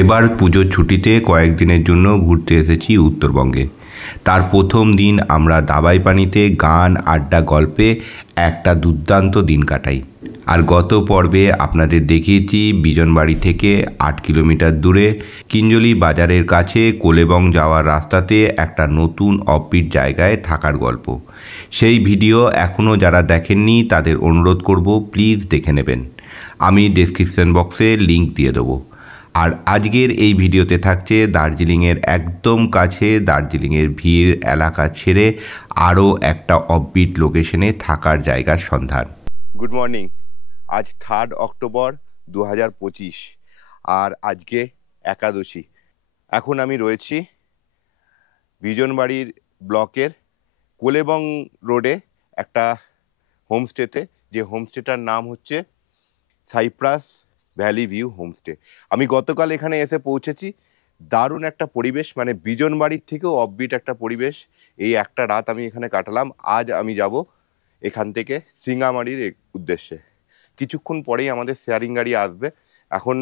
এবার পুজোর ছুটিতে কয়েকদিনের জন্য ঘুরতে এসেছি উত্তরবঙ্গে। তার প্রথম দিন আমরা দাবাই পানিতে গান আড্ডা গল্পে একটা দুর্দান্ত দিন কাটাই। আর গত পর্বে আপনাদের দেখিয়েছি বিজনবাড়ি থেকে 8 কিলোমিটার দূরে কিঞ্জলি বাজারের কাছে কোলেবং যাওয়ার রাস্তাতে একটা নতুন অফবিট জায়গায় থাকার গল্প। সেই ভিডিও এখনও যারা দেখেননি তাদের অনুরোধ করব প্লিজ দেখে নেবেন। আমি ডেসক্রিপশন বক্সে লিংক দিয়ে দেবো। আর আজকের এই ভিডিওতে থাকছে দার্জিলিংয়ের একদম কাছে দার্জিলিংয়ের ভিড় এলাকা ছেড়ে আরও একটা অফবিট লোকেশনে থাকার জায়গার সন্ধান। Good morning. আজ 3 অক্টোবর 2025 আর আজকে একাদশী। এখন আমি রয়েছি বিজনবাড়ির ব্লকের কোলেবং রোডে একটা হোমস্টেতে, যে হোমস্টেটার নাম হচ্ছে সাইপ্রাস ভ্যালি ভিউ হোমস্টে। আমি গতকাল এখানে এসে পৌঁছেছি। দারুণ একটা পরিবেশ, মানে বিজনবাড়ির থেকেও অফবিট একটা পরিবেশ। এই একটা রাত আমি এখানে কাটালাম। আজ আমি যাব এখান থেকে সিঙ্গামারির উদ্দেশ্যে। কিছুক্ষণ পরেই আমাদের শেয়ারিং গাড়ি আসবে। এখন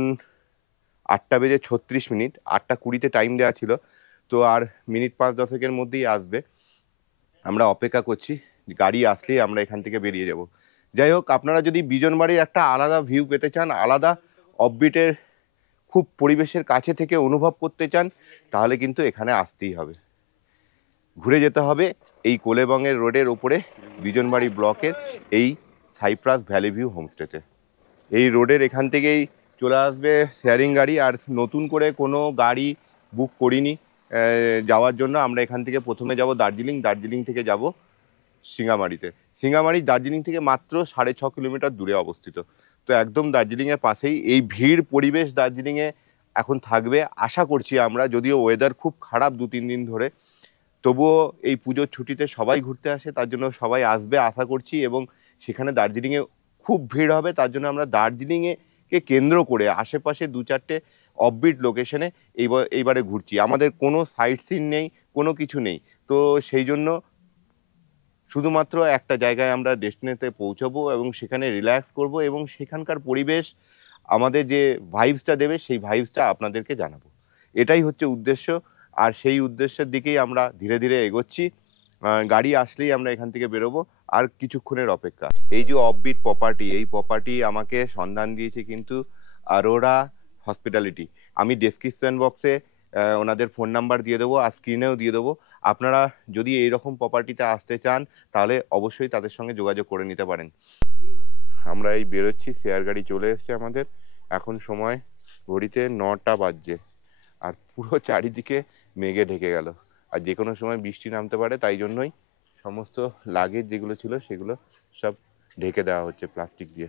8:36, 8:20 টাইম দেওয়া ছিল, তো আর মিনিট 5-10 মধ্যেই আসবে। আমরা অপেক্ষা করছি, গাড়ি আসলেই আমরা এখান থেকে বেরিয়ে যাব। যাই হোক, আপনারা যদি বিজনবাড়ির একটা আলাদা ভিউ পেতে চান, আলাদা অফবিটের খুব পরিবেশের কাছে থেকে অনুভব করতে চান, তাহলে কিন্তু এখানে আসতেই হবে। ঘুরে যেতে হবে এই কোলেবংয়ের রোডের ওপরে বিজনবাড়ি ব্লকের এই সাইপ্রাস ভ্যালি ভিউ হোমস্টেতে। এই রোডের এখান থেকেই চলে আসবে শেয়ারিং গাড়ি। আর নতুন করে কোনো গাড়ি বুক করিনি যাওয়ার জন্য। আমরা এখান থেকে প্রথমে যাব দার্জিলিং থেকে যাব সিঙ্গামারিতে। সিঙ্গামারি দার্জিলিং থেকে মাত্র 6.5 কিলোমিটার দূরে অবস্থিত। তো একদম দার্জিলিংয়ের পাশেই। এই ভিড় পরিবেশ দার্জিলিংয়ে এখন থাকবে আশা করছি আমরা, যদিও ওয়েদার খুব খারাপ 2-3 দিন ধরে, তবুও এই পুজোর ছুটিতে সবাই ঘুরতে আসে, তার জন্য সবাই আসবে আশা করছি। এবং সেখানে দার্জিলিংয়ে খুব ভিড় হবে, তার জন্য আমরা দার্জিলিংকে কেন্দ্র করে আশেপাশে 2-4টে অফবিট লোকেশনে এইবারে ঘুরছি। আমাদের কোনো সাইট সিন নেই, কোনো কিছু নেই, তো সেই জন্য শুধুমাত্র একটা জায়গায় আমরা ডেস্টিনেতে পৌঁছবো এবং সেখানে রিল্যাক্স করব এবং সেখানকার পরিবেশ আমাদের যে ভাইবসটা দেবে সেই ভাইবসটা আপনাদেরকে জানাবো। এটাই হচ্ছে উদ্দেশ্য। আর সেই উদ্দেশ্যের দিকেই আমরা ধীরে ধীরে এগোচ্ছি। গাড়ি আসলেই আমরা এখান থেকে বেরোবো। আর কিছুক্ষণের অপেক্ষা। এই যে অফবিট প্রপার্টি, এই প্রপার্টি আমাকে সন্ধান দিয়েছে কিন্তু আরোরা হসপিটালিটি। আমি ডেসক্রিপশন বক্সে ওনাদের ফোন নাম্বার দিয়ে দেবো আর স্ক্রিনেও দিয়ে দেবো। আপনারা যদি এইরকম প্রপার্টিতে আসতে চান তাহলে অবশ্যই তাদের সঙ্গে যোগাযোগ করে নিতে পারেন। আমরা এই বেরোচ্ছি, শেয়ার গাড়ি চলে এসছে আমাদের। এখন সময় ঘড়িতে 9টা বাজছে আর পুরো চারিদিকে মেঘে ঢেকে গেল। আর যে কোনো সময় বৃষ্টি নামতে পারে, তাই জন্যই সমস্ত লাগেজ যেগুলো ছিল সেগুলো সব ঢেকে দেওয়া হচ্ছে প্লাস্টিক দিয়ে।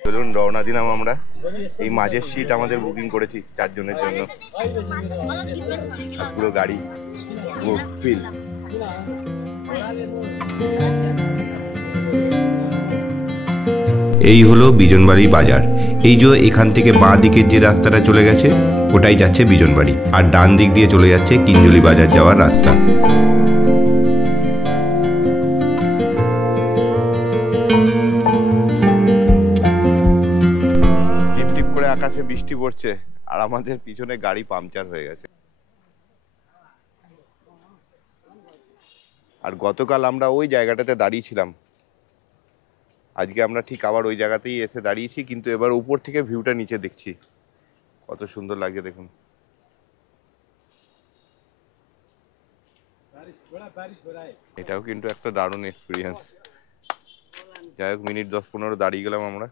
চলুন রওনা দিলাম আমরা। এই মাঝের সিট আমাদের বুকিং করেছি 4 জনের জন্য। পুরো গাড়ি ফিল। এই হলো বিজনবাড়ি বাজার। এই যে এখান থেকে বাঁ দিকের যে রাস্তাটা চলে গেছে ওটাই যাচ্ছে বিজনবাড়ি, আর ডান দিক দিয়ে চলে যাচ্ছে কিঞ্জলি বাজার যাওয়ার রাস্তা। টিপ টিপ করে আকাশে বৃষ্টি পড়ছে আর আমাদের পিছনে গাড়ি পাংচার হয়ে গেছে। আর গতকাল আমরা ওই জায়গাটাতে দাঁড়িয়েছিলাম, আজকে আমরা ঠিক আবার ওই জায়গাতেই এসে দাঁড়িয়েছি, কিন্তু এবার উপর থেকে ভিউটা নিচে দেখছি। কত সুন্দর লাগছে দেখুন। এটাও কিন্তু একটা দারুণ এক্সপিরিয়েন্স। যাই হোক, মিনিট 10-15 দাঁড়িয়ে গেলাম আমরা,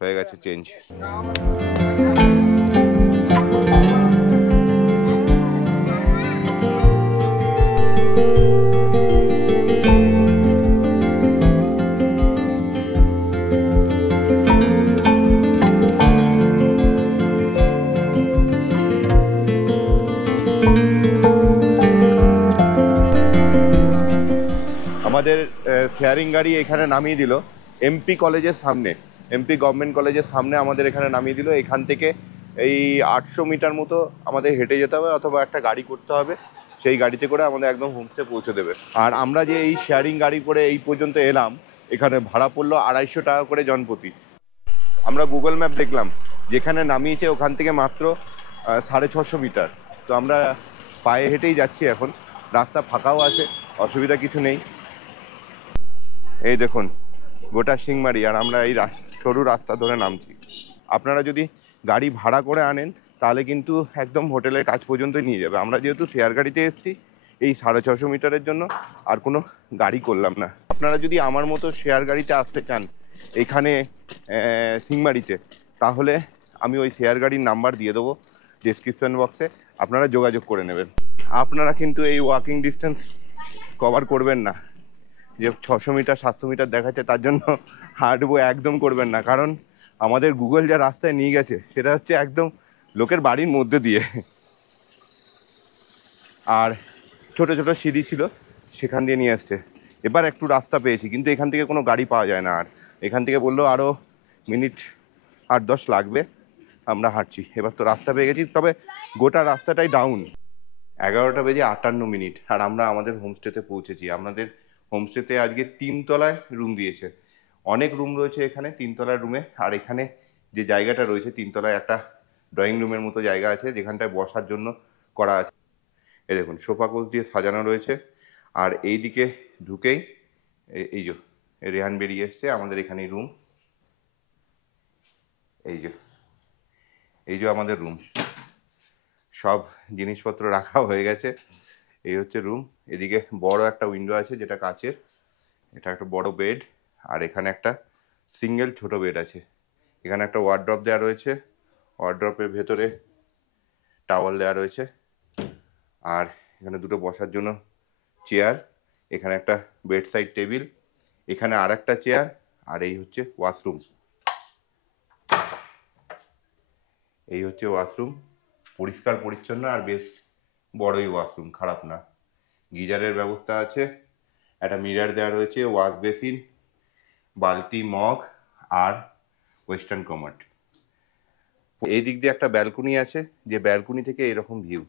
হয়ে গেছে চেঞ্জ। আমাদের শেয়ারিং গাড়ি এখানে নামিয়ে দিল এমপি কলেজের সামনে, এমপি গভর্নমেন্ট কলেজের সামনে আমাদের এখানে নামিয়ে দিল। এখান থেকে এই 800 মিটার মতো আমাদের হেঁটে যেতে হবে অথবা একটা গাড়ি করতে হবে, সেই গাড়িতে করে আমাদের একদম হোমস্টে পৌঁছে দেবে। আর আমরা যে এই শেয়ারিং গাড়ি করে এই পর্যন্ত এলাম, এখানে ভাড়া পড়লো 250 টাকা করে জনপ্রতি। আমরা গুগল ম্যাপ দেখলাম, যেখানে নামিয়েছে ওখান থেকে মাত্র 650 মিটার। তো আমরা পায়ে হেঁটেই যাচ্ছি এখন, রাস্তা ফাঁকাও আছে, অসুবিধা কিছু নেই। এই দেখুন গোটা সিংমারি, আর আমরা এই সরু রাস্তা ধরে নামছি। আপনারা যদি গাড়ি ভাড়া করে আনেন তাহলে কিন্তু একদম হোটেলের কাছ পর্যন্ত নিয়ে যাবে। আমরা যেহেতু শেয়ার গাড়িতে এসেছি এই 650 মিটারের জন্য আর কোনো গাড়ি করলাম না। আপনারা যদি আমার মতো শেয়ার গাড়িতে আসতে চান এখানে সিংমারিতে, তাহলে আমি ওই শেয়ার গাড়ির নাম্বার দিয়ে দেবো ডিসক্রিপশন বক্সে, আপনারা যোগাযোগ করে নেবেন। আপনারা কিন্তু এই ওয়াকিং ডিস্টেন্স কভার করবেন না, যে 600 মিটার 700 মিটার দেখাচ্ছে তার জন্য হাঁটবো একদম করবেন না, কারণ আমাদের গুগল যা রাস্তায় নিয়ে গেছে সেটা হচ্ছে একদম লোকের বাড়ির মধ্যে দিয়ে। আর ছোট ছোট সিঁড়ি ছিল সেখান দিয়ে নিয়ে আসছে। এবার একটু রাস্তা পেয়েছি, কিন্তু এখান থেকে কোনো গাড়ি পাওয়া যায় না। আর এখান থেকে বললো আরও মিনিট 8-10 লাগবে, আমরা হাঁটছি। এবার তো রাস্তা পেয়ে গেছি, তবে গোটা রাস্তাটাই ডাউন। 11টা বেজে 58 মিনিট আর আমরা আমাদের হোমস্টেতে পৌঁছেছি। আমাদের হোমস্টেতে আজকে 3 তলায় রুম দিয়েছে। অনেক রুম রয়েছে এখানে 3 তলার রুমে। আর এখানে যে জায়গাটা রয়েছে 3 তলায় একটা ড্রয়িং রুমের মতো জায়গা আছে, যেখানটায় বসার জন্য করা আছে। এই দেখুন সোফা কোচ দিয়ে সাজানো রয়েছে। আর এই দিকে ঢুকেই এই যে রেহান বেরিয়ে এসছে, আমাদের এখানেই রুম। এই যে আমাদের রুম, সব জিনিসপত্র রাখা হয়ে গেছে। এই হচ্ছে রুম। এদিকে বড় একটা উইন্ডো আছে যেটা কাচের, এটা একটা বড় বেড। আর এখানে একটা সিঙ্গেল ছোট বেড আছে। এখানে একটা ওয়ার্ড্রপ দেওয়া রয়েছে, ওয়ার্ড্রপের ভেতরে টাওয়াল দেওয়া রয়েছে। আর এখানে দুটো বসার জন্য চেয়ার, এখানে একটা বেড সাইড টেবিল, এখানে আর একটা চেয়ার। আর এই হচ্ছে ওয়াশরুম। এই হচ্ছে ওয়াশরুম, পরিষ্কার পরিচ্ছন্ন আর বেশ বড়ই ওয়াশরুম, খারাপ না। গিজারের ব্যবস্থা আছে, একটা মিরার দেওয়া রয়েছে, ওয়াশ বেসিন, বালতি, মগ আর ওয়েস্টার্ন কমোড। এই দিক দিয়ে একটা ব্যালকনি আছে, যে ব্যালকনি থেকে এরকম ভিউ।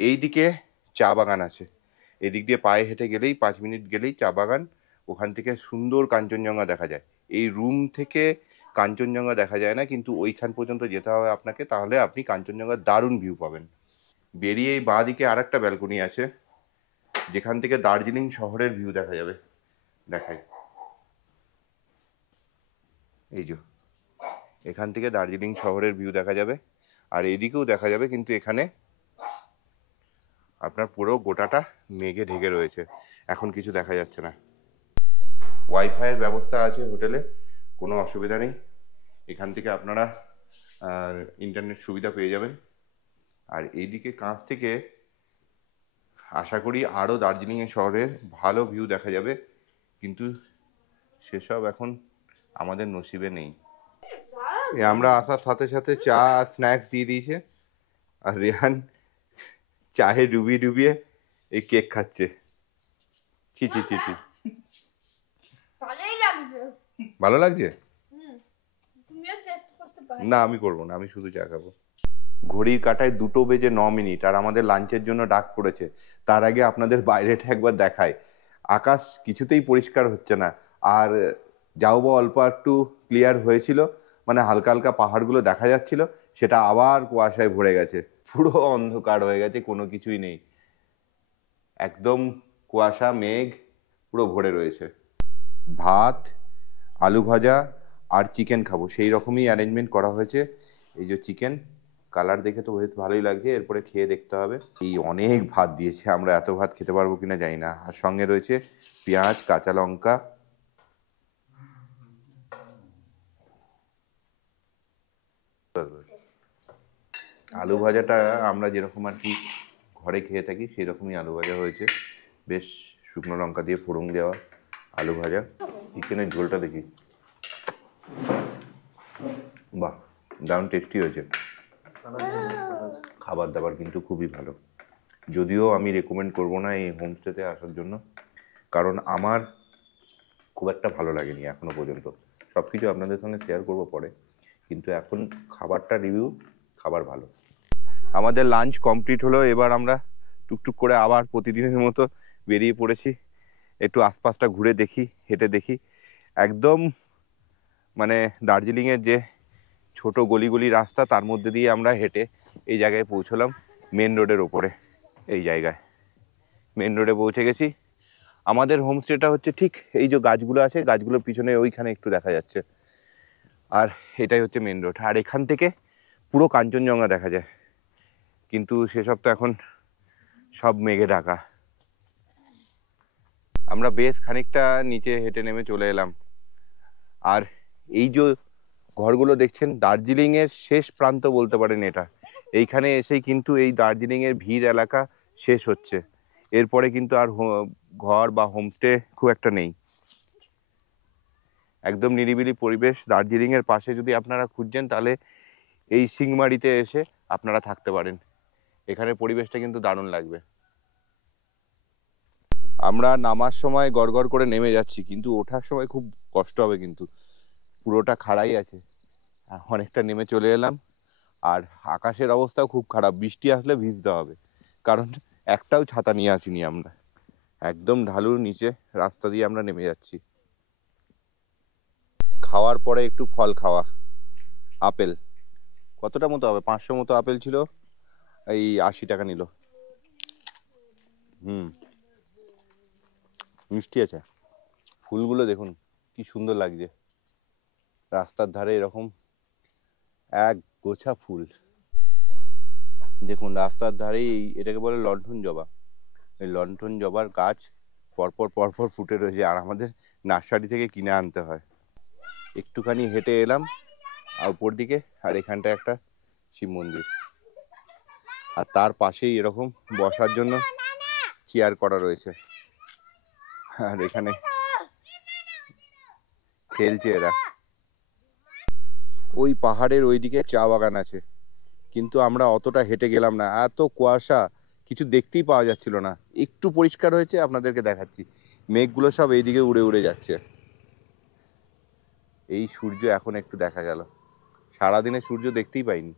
এই দিকে চা বাগান আছে, এদিক দিয়ে পায়ে হেঁটে গেলেই 5 মিনিট গেলেই চা বাগান। ওখান থেকে সুন্দর কাঞ্চনজঙ্ঘা দেখা যায়। এই রুম থেকে কাঞ্চনজঙ্ঘা দেখা যায় না, কিন্তু ওইখান পর্যন্ত যেতে হবে আপনাকে, তাহলে আপনি কাঞ্চনজঙ্ঘার দারুণ ভিউ পাবেন। বেরিয়ে এই বাঁ দিকে আর একটা ব্যালকনি আছে, যেখান থেকে দার্জিলিং শহরের ভিউ দেখা যাবে। দেখাই, এই যে এখান থেকে দার্জিলিং শহরের ভিউ দেখা যাবে। আর এদিকেও দেখা যাবে, কিন্তু এখানে আপনার পুরো গোটাটা মেঘে ঢেকে রয়েছে, এখন কিছু দেখা যাচ্ছে না। ওয়াইফাইয়ের ব্যবস্থা আছে হোটেলে, কোনো অসুবিধা নেই। এখান থেকে আপনারা ইন্টারনেট সুবিধা পেয়ে যাবেন। আর এইদিকে কাছ থেকে আশা করি আরও দার্জিলিংয়ের শহরের ভালো ভিউ দেখা যাবে, কিন্তু সেসব এখন আমাদের নসিবে নেই। আমরা আসার সাথে সাথে চা আর স্ন্যাক্স দিয়ে দিয়েছে, আর রেহান চায়ে ডুবিয়ে ডুবিয়ে এই কেক খাচ্ছে। ছি ছি ছি ছি, ভালো লাগছে? না আমি করবো না, আমি শুধু চা খাবো। ঘড়ির কাঁটায় 2টো বেজে 9 মিনিট আর আমাদের লাঞ্চের জন্য ডাক পড়েছে। তার আগে আপনাদের বাইরেটা একবার দেখায়। আকাশ কিছুতেই পরিষ্কার হচ্ছে না। আর যাও বা অল্প একটু ক্লিয়ার হয়েছিল, মানে হালকা হালকা পাহাড়গুলো দেখা যাচ্ছিল, সেটা আবার কুয়াশায় ভরে গেছে, পুরো অন্ধকার হয়ে গেছে, কোনো কিছুই নেই, একদম কুয়াশা মেঘ পুরো ভরে রয়েছে। ভাত, আলু ভাজা আর চিকেন খাবো, সেই রকমই অ্যারেঞ্জমেন্ট করা হয়েছে। এই যে চিকেন, কালার দেখে তো বেশ ভালোই লাগছে, এরপরে খেয়ে দেখতে হবে। এই অনেক ভাত দিয়েছে, আমরা এত ভাত খেতে পারবো কিনা জানি না। আর সঙ্গে রয়েছে পেঁয়াজ, কাঁচা লঙ্কা। আলু ভাজাটা আমরা যেরকম আর কি ঘরে খেয়ে থাকি সেই রকমই আলু ভাজা হয়েছে, বেশ শুকনো লঙ্কা দিয়ে ফোড়ন দেওয়া আলু ভাজা। চিকেনের ঝোলটা দেখি, বাহ দারুণ টেস্টি হয়েছে। খাবার দাবার কিন্তু খুবই ভালো, যদিও আমি রেকমেন্ড করবো না এই হোমস্টেতে আসার জন্য, কারণ আমার খুব একটা ভালো লাগেনি এখনো পর্যন্ত। সব কিছু আপনাদের সঙ্গে শেয়ার করবো পরে, কিন্তু এখন খাবারটা রিভিউ, খাবার ভালো। আমাদের লাঞ্চ কমপ্লিট হলো, এবার আমরা টুকটুক করে আবার প্রতিদিনের মতো বেরিয়ে পড়েছি। একটু আশপাশটা ঘুরে দেখি, হেঁটে দেখি। একদম মানে দার্জিলিংয়ের যে ছোট গলি রাস্তা, তার মধ্যে দিয়ে আমরা হেঁটে এই জায়গায় পৌঁছলাম, মেন রোডের ওপরে। এই জায়গায় মেন রোডে পৌঁছে গেছি। আমাদের হোমস্টেটা হচ্ছে ঠিক এই যে গাছগুলো আছে, গাছগুলোর পিছনে ওইখানে একটু দেখা যাচ্ছে, আর এটাই হচ্ছে মেন রোড। আর এখান থেকে পুরো কাঞ্চনজঙ্ঘা দেখা যায়, কিন্তু সেসব তো এখন সব মেঘে ঢাকা। আমরা বেশ খানিকটা নিচে হেঁটে নেমে চলে এলাম। আর এই যে ঘরগুলো দেখছেন, দার্জিলিংয়ের শেষ প্রান্ত বলতে পারেন এটা। এইখানে এসেই কিন্তু এই দার্জিলিংয়ের ভিড় এলাকা শেষ হচ্ছে, এরপরে কিন্তু আর ঘর বা হোমস্টে খুব একটা নেই। একদম নিরিবিলি পরিবেশ। দার্জিলিংয়ের পাশে যদি আপনারা খুঁজছেন তাহলে এই সিংমারিতে এসে আপনারা থাকতে পারেন। এখানে পরিবেশটা কিন্তু দারুণ লাগবে। আমরা নামার সময় গড়গড় করে নেমে যাচ্ছি, কিন্তু ওঠার সময় খুব কষ্ট হবে, কিন্তু পুরোটা খাড়াই আছে। অনেকটা নেমে চলে এলাম, আর আকাশের অবস্থাও খুব খারাপ, বৃষ্টি আসলে ভিজতে হবে, কারণ একটাও ছাতা নিয়ে আসিনি আমরা। একদম ঢালুর নিচে রাস্তা দিয়ে আমরা নেমে যাচ্ছি। খাওয়ার পরে একটু ফল খাওয়া, আপেল কতটা মতো হবে, 500 মতো আপেল ছিল, এই 80 টাকা নিল। মিষ্টি আছে। ফুলগুলো দেখুন কি সুন্দর লাগছে, রাস্তার ধারে এরকম এক গোছা ফুল। দেখুন রাস্তার ধারেই, এটাকে বলে লণ্ঠন জবা। এই লণ্ঠন জবার গাছ পরপর পরপর ফুটে রয়েছে, আর আমাদের নার্সারি থেকে কিনে আনতে হয়। একটুখানি হেঁটে এলাম আর উপর দিকে, আর এখানটা একটা শিব মন্দির, আর তার পাশেই এরকম বসার জন্য চেয়ার করা রয়েছে, আর এখানে খেলছে এরা। ওই পাহাড়ের ওইদিকে চা বাগান আছে, কিন্তু আমরা অতটা হেঁটে গেলাম না, এত কুয়াশা, কিছু দেখতেই পাওয়া যাচ্ছিল না। একটু পরিষ্কার হয়েছে, আপনাদেরকে দেখাচ্ছি, মেঘগুলো সব এইদিকে উড়ে উড়ে যাচ্ছে। এই সূর্য এখন একটু দেখা গেল, সারাদিনে সূর্য দেখতেই পাইনি।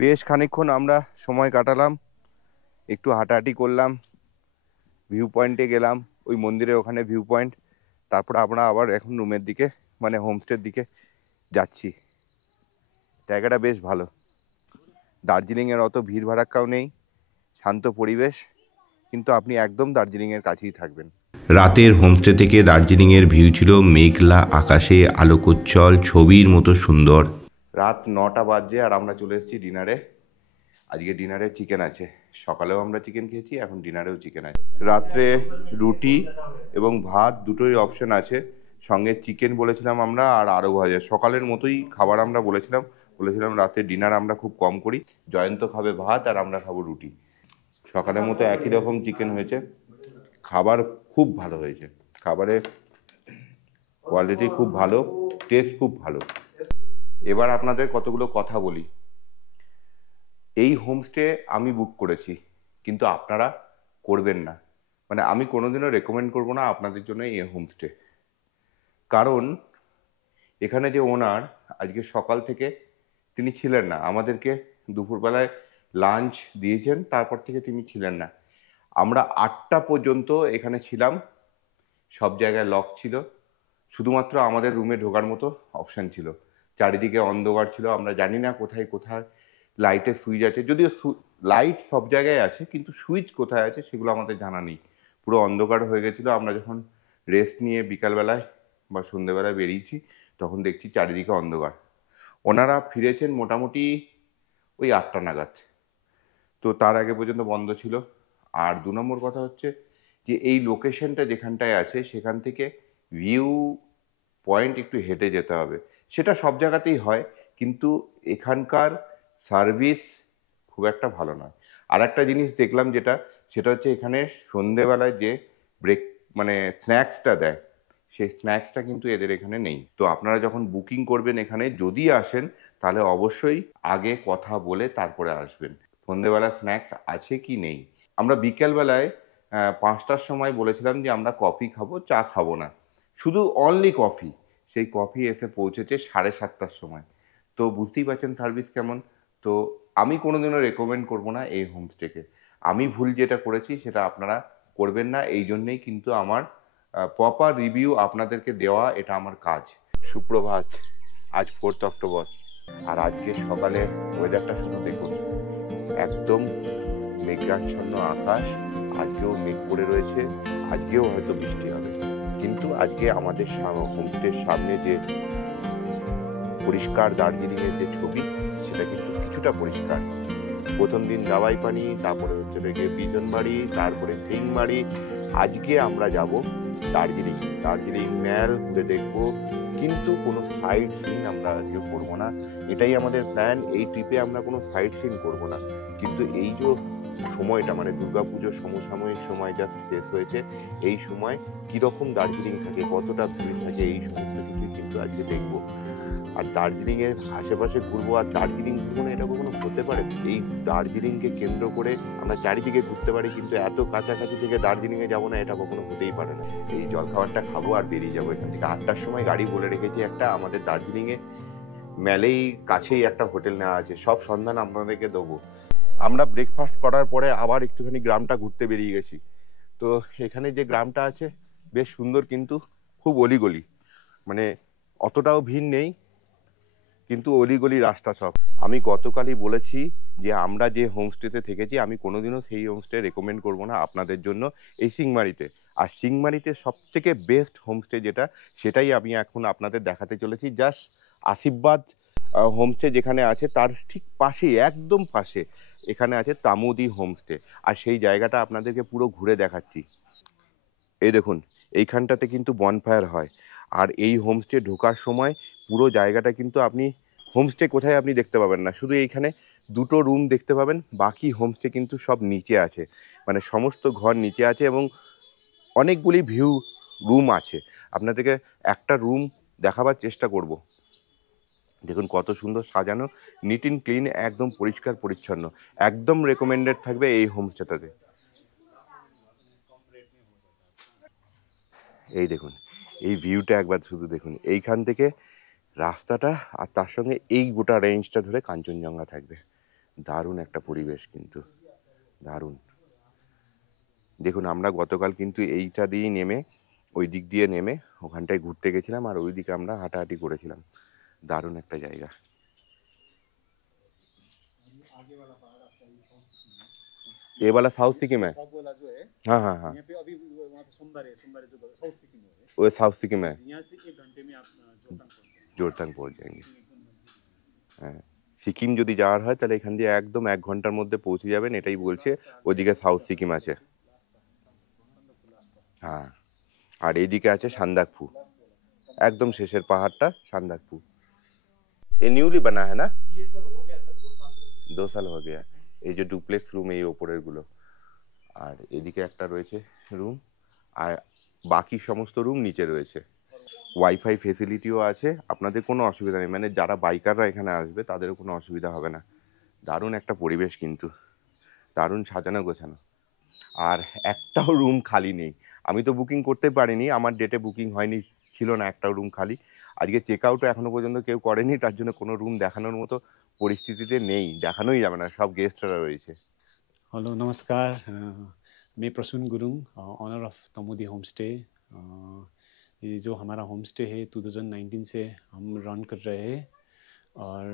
বেশ খানিকক্ষণ আমরা সময় কাটালাম, একটু হাঁটাহাঁটি করলাম, ভিউ পয়েন্টে গেলাম, ওই মন্দিরের ওখানে ভিউ পয়েন্ট। তারপর আমরা আবার এখন রুমের দিকে, মানে হোমস্টের দিকে যাচ্ছি। জায়গাটা বেশ ভালো, দার্জিলিংয়ের অত ভিড় ভাড়াক্কাও নেই, শান্ত পরিবেশ, কিন্তু আপনি একদম দার্জিলিংয়ের কাছেই থাকবেন। রাতের হোমস্টে থেকে দার্জিলিংয়ের ভিউ ছিল মেঘলা আকাশে, আলোকোজ্জ্বল, ছবির মতো সুন্দর। রাত 9টা বাজছে আর আমরা চলে এসেছি ডিনারে। আজকে ডিনারে চিকেন আছে, সকালেও আমরা চিকেন খেয়েছি, এখন ডিনারেও চিকেন আছে। রাত্রে রুটি এবং ভাত দুটোই অপশন আছে, সঙ্গে চিকেন বলেছিলাম আমরা, আর আরও ভাজা। সকালের মতোই খাবার আমরা বলেছিলাম রাতে ডিনার আমরা খুব কম করি, জয়ন্ত খাবে ভাত আর আমরা খাবো রুটি। সকালের মতো একই রকম চিকেন হয়েছে, খাবার খুব ভালো হয়েছে, খাবারের কোয়ালিটি খুব ভালো, টেস্ট খুব ভালো। এবার আপনাদের কতগুলো কথা বলি। এই হোমস্টে আমি বুক করেছি, কিন্তু আপনারা করবেন না, মানে আমি কোনোদিনও রেকমেন্ড করবো না আপনাদের জন্য এই হোমস্টে। কারণ এখানে যে ওনার, আজকে সকাল থেকে তিনি ছিলেন না, আমাদেরকে দুপুরবেলায় লাঞ্চ দিয়েছেন, তারপর থেকে তিনি ছিলেন না। আমরা 8টা পর্যন্ত এখানে ছিলাম, সব জায়গায় লক ছিল, শুধুমাত্র আমাদের রুমে ঢোকার মতো অপশান ছিল। চারিদিকে অন্ধকার ছিল, আমরা জানি না কোথায় কোথায় লাইটের সুইচ আছে, যদিও লাইট সব জায়গায় আছে, কিন্তু সুইচ কোথায় আছে সেগুলো আমাদের জানা নেই। পুরো অন্ধকার হয়ে গেছিলো। আমরা যখন রেস্ট নিয়ে বিকালবেলায় বা সন্ধ্যেবেলায় বেরিয়েছি, তখন দেখছি চারিদিকে অন্ধকার। ওনারা ফিরেছেন মোটামুটি ওই 8টা নাগাদ, তো তার আগে পর্যন্ত বন্ধ ছিল। আর 2 নম্বর কথা হচ্ছে যে এই লোকেশনটা যেখানটায় আছে, সেখান থেকে ভিউ পয়েন্ট একটু হেঁটে যেতে হবে। সেটা সব জায়গাতেই হয়, কিন্তু এখানকার সার্ভিস খুব একটা ভালো নয়। আর একটা জিনিস দেখলাম সেটা হচ্ছে এখানে সন্ধেবেলায় যে ব্রেক মানে স্ন্যাক্সটা দেয়, সেই স্ন্যাক্সটা কিন্তু এদের এখানে নেই। তো আপনারা যখন বুকিং করবেন এখানে যদি আসেন, তাহলে অবশ্যই আগে কথা বলে তারপরে আসবেন, সন্ধেবেলা স্ন্যাক্স আছে কি নেই। আমরা বিকেলবেলায় 5টার সময় বলেছিলাম যে আমরা কফি খাবো, চা খাবো না, শুধু অনলি কফি। সেই কফি এসে পৌঁছেছে 7:30টার সময়। তো বুঝতেই পারছেন সার্ভিস কেমন। তো আমি কোনোদিনও রেকমেন্ড করবো না এই হোমস্টেকে। আমি ভুল যেটা করেছি সেটা আপনারা করবেন না, এই জন্যেই কিন্তু আমার প্রপার রিভিউ আপনাদেরকে দেওয়া, এটা আমার কাজ। সুপ্রভাত। আজ 4 অক্টোবর, আর আজকে সকালে ওয়েদারটা শুধু দেখুন, একদম মেঘাচ্ছন্ন আকাশ। আজকেও মেঘ পড়ে রয়েছে, আজকেও হয়তো বৃষ্টি হবে, কিন্তু আজকে আমাদের হোমস্টের সামনে যে পরিষ্কার দার্জিলিংয়ের যে ছবি, সেটা কিন্তু কিছুটা পরিষ্কার। প্রথম দিন দাবাই পানি, তারপরে হচ্ছে গিয়ে বিজনবাড়ি, তারপরে সিংমারি। আজকে আমরা যাব দার্জিলিং। দার্জিলিং ম্যাল ঘুরে দেখবো, কিন্তু কোনো সাইট সিন আমরা আজকে করবো না। এটাই আমাদের প্ল্যান। এই ট্রিপে আমরা কোনো সাইট সিন করবো না, কিন্তু এই যে সময়টা মানে দুর্গাপুজোর সমসাময়িক সময় যা শেষ হয়েছে, এই সময় কীরকম দার্জিলিং থাকে, কতটা ভিড় থাকে, এই সমস্ত কিছুই কিন্তু আজকে দেখবো। আর দার্জিলিংয়ের আশেপাশে ঘুরবো, আর দার্জিলিং ঘুরবো না এটা কখনো হতে পারে? এই দার্জিলিংকে কেন্দ্র করে আমরা চারিদিকে ঘুরতে পারি, কিন্তু এত কাছাকাছি থেকে দার্জিলিংয়ে যাবো না, এটা কখনো হতেই পারে না। এই জলখাবারটা খাবো আর বেরিয়ে যাবো এখান থেকে। 8টার সময় গাড়ি বলে রেখেছি একটা, আমাদের দার্জিলিংয়ে ম্যালেই কাছেই একটা হোটেল নেওয়া আছে, সব সন্ধান আপনাদেরকে দেবো। আমরা ব্রেকফাস্ট করার পরে আবার একটুখানি গ্রামটা ঘুরতে বেরিয়ে গেছি। তো এখানে যে গ্রামটা আছে বেশ সুন্দর, কিন্তু খুব অলিগলি, মানে অতটাও ভিড় নেই, কিন্তু অলিগলি রাস্তা সব। আমি গতকালই বলেছি যে আমরা যে হোমস্টেতে থেকেছি, আমি কোনোদিনও সেই হোমস্টে রেকমেন্ড করব না আপনাদের জন্য এই সিংমারিতে। আর সিংমারিতে সবথেকে বেস্ট হোমস্টে যেটা, সেটাই আমি এখন আপনাদের দেখাতে চলেছি। জাস্ট আশীর্বাদ হোমস্টে যেখানে আছে তার ঠিক পাশেই, একদম পাশে এখানে আছে তামুদি হোমস্টে। আর সেই জায়গাটা আপনাদেরকে পুরো ঘুরে দেখাচ্ছি। এই দেখুন, এইখানটাতে কিন্তু বনফায়ার হয়। আর এই হোমস্টে ঢোকার সময় পুরো জায়গাটা কিন্তু আপনি, হোমস্টে কোথায় আপনি দেখতে পাবেন না, শুধু এইখানে 2টো রুম দেখতে পাবেন, বাকি হোমস্টে কিন্তু সব নিচে আছে, মানে সমস্ত ঘর নিচে আছে, এবং অনেকগুলি ভিউ রুম আছে। আপনাদেরকে একটা রুম দেখাবার চেষ্টা করব। দেখুন কত সুন্দর সাজানো, নিট অ্যান্ড ক্লিন, একদম পরিষ্কার পরিচ্ছন্ন, একদম রেকমেন্ডেড থাকবে এই হোমস্টেটাতে। এই দেখুন, এই ভিউটা একবার শুধু দেখুন, এইখান থেকে রাস্তাটা, আর তার সঙ্গে এই গোটা রেঞ্জটা ধরে কাঞ্চনজঙ্ঘা থাকবে। দারুণ একটা পরিবেশ, কিন্তু দারুণ। দেখুন আমরা গতকাল কিন্তু এইটা দিয়েই নেমে, ওই দিক দিয়ে নেমে ওখানটায় ঘুরতে গেছিলাম, আর ওই দিকে আমরা হাঁটাহাঁটি করেছিলাম। দারুণ একটা জায়গা। ये वाला साउथ सिक्किम है? वाला जो है, हाँ हाँ हाँ, यहाँ पे अभी वहाँ पे सोमवार जो साउथ सिक्किम में है। वो साउथ सिक्किम है। यहाँ से 1 घंटे में आप जोरथांग पहुँच जाएंगे। হ্যাঁ, সিকিম যদি যাওয়ার হয় তাহলে এখান দিয়ে একদম 1 ঘন্টার মধ্যে পৌঁছে যাবেন, এটাই বলছে। ওদিকে সাউথ সিকিম আছে, হ্যাঁ। আর এইদিকে আছে সান্দাকফু, একদম শেষের পাহাড়টা সান্দাকফু। এ নিউলি বানা है ना? ये सर हो गया सर 2 साल हो गए। 2 साल हो गया। এই যে ডুপ্লেক্স রুম, এই ওপরের গুলো, আর এদিকে একটা রয়েছে রুম, আর বাকি সমস্ত রুম নিচে রয়েছে। ওয়াইফাই ফেসিলিটিও আছে, আপনাদের কোনো অসুবিধা নেই, মানে যারা বাইকাররা এখানে আসবে তাদেরও কোনো অসুবিধা হবে না। দারুণ একটা পরিবেশ, কিন্তু দারুণ সাজানো গোছানো। আর একটাও রুম খালি নেই। আমি তো বুকিং করতে পারিনি, আমার ডেটে বুকিং হয়নি, ছিল না একটাও রুম খালি। আজকে চেক আউটও এখনো পর্যন্ত কেউ করেনি, তার জন্য কোনো রুম দেখানোর মতো পরিস্থিতিতে নেই, দেখানোই যাবে না, সব গেস্টরা রয়েছে। हेलो नमस्कार, मैं Prasoon Gurung, owner of Tamudi home stay. ये जो हमारा होम स्टे है 2019 से हम रन कर रहे हैं, और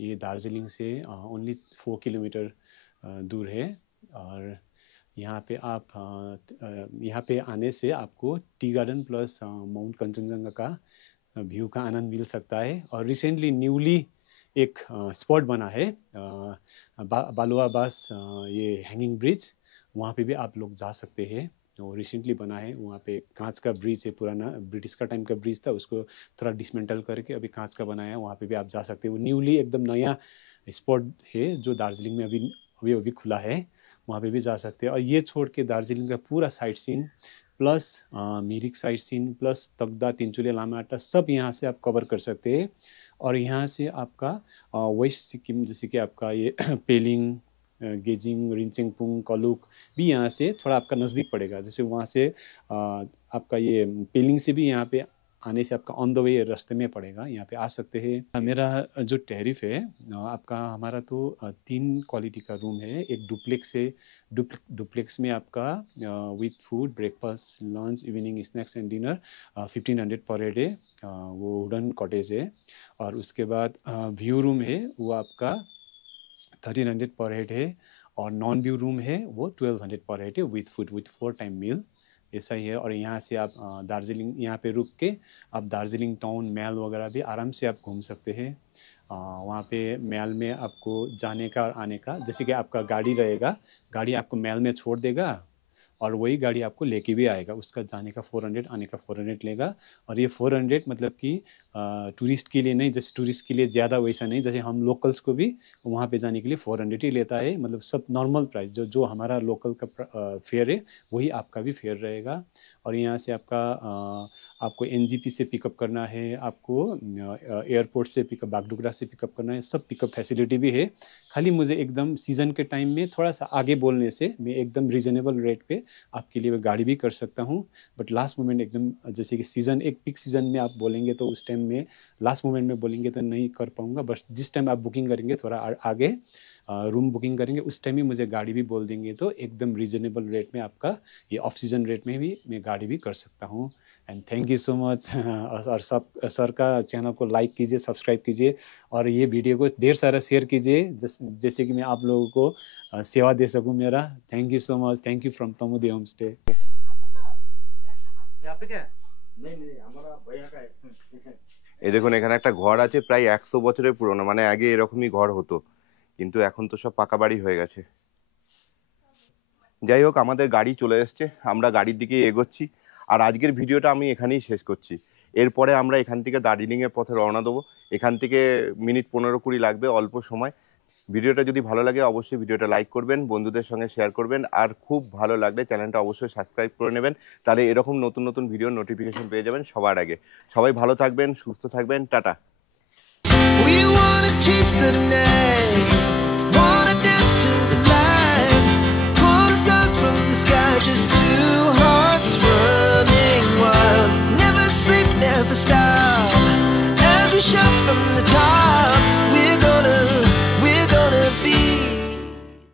ये दार्जिलिंग से ओनली 4 किलोमीटर दूर है। और यहाँ पे आप यहाँ पे आने से आपको tea garden plus mount Kanchenjunga का व्यू का आनंद मिल सकता है। और रिसेंटली न्यूली एक स्पॉट बना है बालुआ बास, ये हैंगिंग ब्रिज, वहाँ पे भी आप लोग जा सकते हैं। वो रिसेंटली बना है, वहाँ पे कांच का ब्रिज है, पुराना ब्रिटिश का टाइम का ब्रिज था, उसको थोड़ा डिसमेंटल करके अभी कांच का बनाया है, वहाँ पे भी आप जा सकते हैं। वो न्यूली एकदम नया स्पॉट है जो दार्जिलिंग में अभी खुला है, वहाँ पे भी जा सकते हैं। और ये छोड़ के दार्जिलिंग का पूरा sight seen plus Mirik sight seen plus Takdah, Tinchuley, Lamahatta सब यहाँ से आप कवर कर सकते हैं। और यहाँ से आपका वेस्ट सिक्किम, जैसे कि आपका ये पेलिङ, गेजिङ, रिन्चेङपुङ, कलुक भी यहाँ से थोड़ा आपका नज़दीक पड़ेगा। जैसे वहाँ से आपका ये पेलिङ से भी यहाँ पे आने से आपका ऑन द वे रास्ते में पड़ेगा, यहाँ पे आ सकते हैं। मेरा जो टैरिफ है आपका, हमारा तो 3 क्वालिटी का रूम है। एक डुप्लेक्स है, डुप्लेक्स में आपका with food, breakfast, lunch, evening snacks and dinner 1500 पर हेड है, वो वुडन कॉटेज है। और उसके बाद व्यू रूम है, वो आपका 1300 पर हेड है। और नॉन व्यू रूम है वो 1200 पर हेड है विथ फूड, विथ 4 टाइम मील, ऐसा ही है। और यहाँ से आप दार्जिलिंग, यहाँ पे रुक के आप दार्जिलिंग टाउन, महल वगैरह भी आराम से आप घूम सकते हैं। वहाँ पे महल में आपको जाने का और आने का, जैसे कि आपका गाड़ी रहेगा, गाड़ी आपको महल में छोड़ देगा और वही गाड़ी आपको लेके भी आएगा। उसका जाने का 400, आने का 400 लेगा। और ये 400 मतलब कि टूरिस्ट के लिए नहीं, जैसे टूरिस्ट के लिए ज़्यादा वैसा नहीं, जैसे हम लोकल्स को भी वहाँ पे जाने के लिए 400 ही लेता है। मतलब सब नॉर्मल प्राइस, जो हमारा लोकल का फेयर है वही आपका भी फेयर रहेगा। और यहाँ से आपको NGP से पिकअप करना है, आपको एयरपोर्ट से पिकअप, बागडोगरा से पिकअप करना है, सब पिकअप फैसिलिटी भी है। खाली मुझे एकदम सीज़न के टाइम में थोड़ा सा आगे बोलने से मैं एकदम रीजनेबल रेट पे आपके लिए गाड़ी भी कर सकता हूँ। बट लास्ट मोमेंट एकदम, जैसे कि सीज़न, एक पीक सीज़न में आप बोलेंगे तो उस टाइम में, लास्ट मोमेंट में बोलेंगे तो नहीं कर पाऊँगा। बट जिस टाइम आप बुकिंग करेंगे, थोड़ा आगे रूम बुकिंग करेंगे, उस टाइम ही मुझे गाड़ी भी बोल देंगे तो एकदम रीजनेबल रेट में आपका, ये ऑफ सीज़न रेट में भी मैं गाड़ी भी कर सकता हूँ। And thank you so much. और सब सर का चैनल को लाइक कीजिए, सब्सक्राइब कीजिए और ये वीडियो को ढेर सारा शेयर कीजिए, जैसे कि मैं आप लोगों को सेवा दे सकूं मेरा। Thank you so much. Thank you from Tamudi home stay. এই দেখুন এখানে একটা ঘর আছে, প্রায় 100 বছরের পুরনো, মানে আগে এরকমই ঘর হতো, কিন্তু এখন তো সব পাকা বাড়ি হয়ে গেছে। যাই হোক, আমাদের গাড়ি চলে এসছে, আমরা গাড়ির দিকে এগোচ্ছি। আর আজকের ভিডিওটা আমি এখানেই শেষ করছি। এরপরে আমরা এখান থেকে দার্জিলিংয়ের পথে রওনা দেবো। এখান থেকে মিনিট 15-20 লাগবে, অল্প সময়। ভিডিওটা যদি ভালো লাগে অবশ্যই ভিডিওটা লাইক করবেন, বন্ধুদের সঙ্গে শেয়ার করবেন, আর খুব ভালো লাগলে চ্যানেলটা অবশ্যই সাবস্ক্রাইব করে নেবেন। তাহলে এরকম নতুন নতুন ভিডিওর নোটিফিকেশন পেয়ে যাবেন সবার আগে। সবাই ভালো থাকবেন, সুস্থ থাকবেন, tata. We wanna chase the night, wanna dance to the light, pull the stars from the sky, just two hearts running wild. Never sleep, never stop, as we shout from the top.